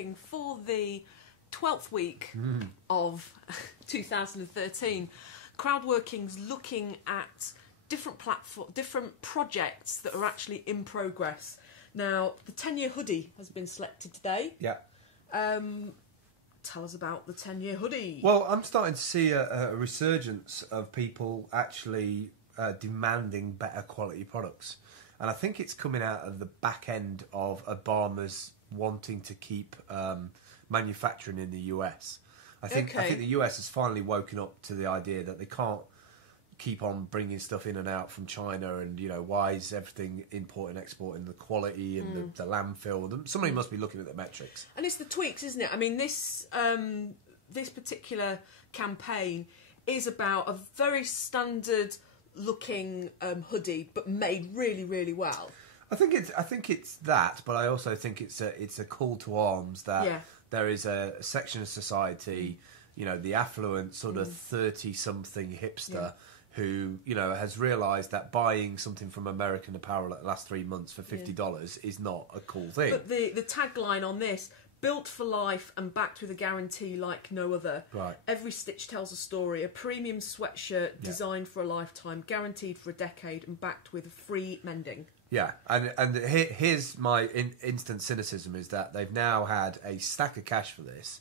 crowdworking for the 12th week of 2013. Crowdworking's looking at different projects that are actually in progress. Now, the 10-year hoodie has been selected today. Yeah. Tell us about the 10-year hoodie. Well, I'm starting to see a resurgence of people actually demanding better quality products. And I think it's coming out of the back end of Obama's wanting to keep manufacturing in the US. I think the US has finally woken up to the idea that they can't keep on bringing stuff in and out from China, and why is everything import and exporting, the quality and the landfill. Somebody must be looking at the metrics. And it's the tweaks, isn't it? I mean, this particular campaign is about a very standard looking hoodie, but made really, really well. I think it's that, but I also think it's a call to arms that there is a section of society, the affluent sort of 30-something hipster who has realised that buying something from American Apparel that lasts 3 months for $50 is not a cool thing. But the tagline on this: built for life and backed with a guarantee like no other. Right. Every stitch tells a story. A premium sweatshirt designed for a lifetime, guaranteed for a decade, and backed with free mending. Yeah, and here's my instant cynicism is that they've now had a stack of cash for this,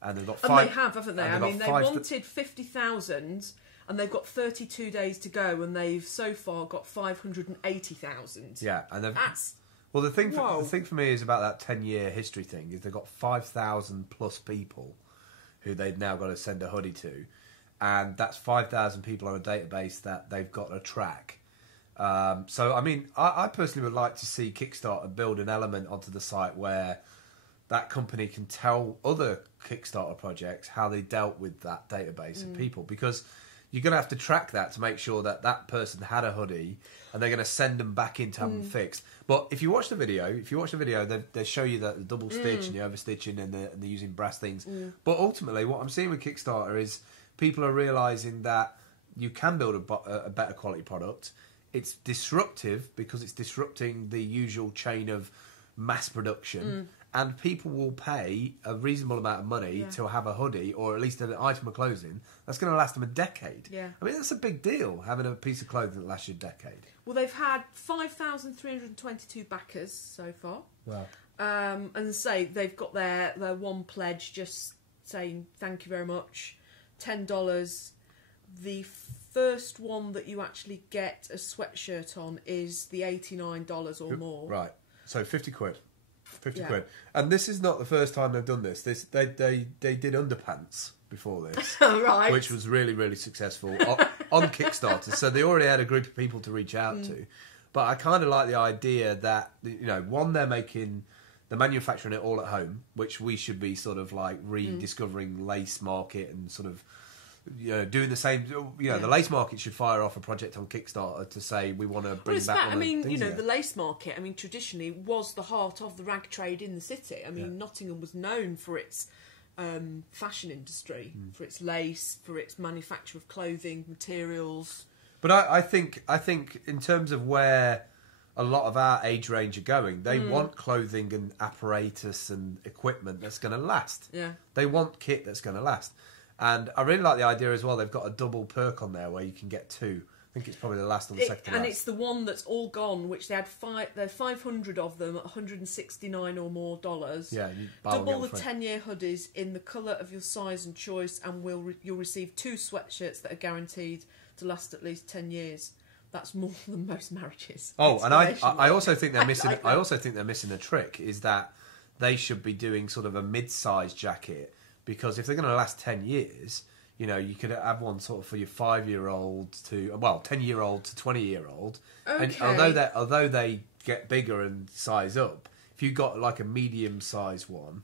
and they've got five. And they have, haven't they? I mean, they wanted 50,000, and they've got 32 days to go, and they've so far got 580,000. Yeah, and that's well. The thing for me is about that 10-year history thing is they've got 5,000 plus people who they've now got to send a hoodie to, and that's 5,000 people on a database that they've got to track. So, I mean, I personally would like to see Kickstarter build an element onto the site where that company can tell other Kickstarter projects how they dealt with that database of people, because you're going to have to track that to make sure that that person had a hoodie and they're going to send them back in to have them fixed. But if you watch the video, they show you that the double stitch and the overstitching and they're using brass things. But ultimately, what I'm seeing with Kickstarter is people are realising that you can build a better quality product. It's disruptive because it's disrupting the usual chain of mass production, and people will pay a reasonable amount of money to have a hoodie or at least an item of clothing that's going to last them a decade. Yeah. I mean, that's a big deal, having a piece of clothing that lasts you a decade. Well, they've had 5,322 backers so far. Wow. And say they've got their one pledge just saying thank you very much, $10. The first one that you actually get a sweatshirt on is the $89 or more. Right. So 50 quid. 50 quid. And this is not the first time they've done this. They did underpants before this. Right. Which was really, really successful on Kickstarter. So they already had a group of people to reach out to. But I kind of like the idea that, one, they're manufacturing it all at home, which we should be sort of like rediscovering lace market and sort of doing the same. The lace market should fire off a project on Kickstarter to say we want to bring back. The lace market. I mean, traditionally was the heart of the rag trade in the city. I mean, Nottingham was known for its fashion industry, for its lace, for its manufacture of clothing materials. But I think in terms of where a lot of our age range are going, they want clothing and apparatus and equipment that's going to last. Yeah, they want kit that's going to last. And I really like the idea as well. They've got a double perk on there where you can get two. I think it's probably the last or the second. And it's the one that's all gone, which they had 500 of them at $169 or more. Yeah, double the 10-year hoodies in the colour of your size and choice, and you'll receive 2 sweatshirts that are guaranteed to last at least 10 years. That's more than most marriages. Oh, and I also think they're missing. I also think they're missing a trick. Is that they should be doing sort of a mid-size jacket. Because if they're going to last 10 years, you could have one sort of for your 5-year-old to 10-year-old to 20-year-old. Okay. And although they get bigger and size up, if you got like a medium-sized one,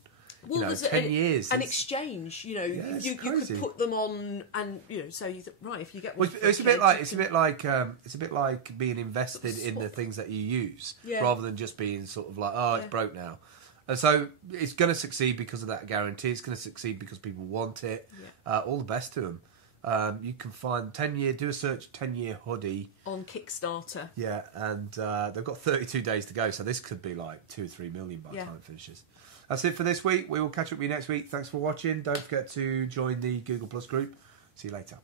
well, there's 10 years, an exchange. You could put them on, and so if you get one, it's a bit like being invested in the things that you use, rather than just being sort of like, it's broke now. And so it's going to succeed because of that guarantee. It's going to succeed because people want it. Yeah. All the best to them. You can find 10-year, do a search 10-year hoodie. On Kickstarter. Yeah, and they've got 32 days to go, so this could be like 2 or 3 million by the time it finishes. That's it for this week. We will catch up with you next week. Thanks for watching. Don't forget to join the Google Plus group. See you later.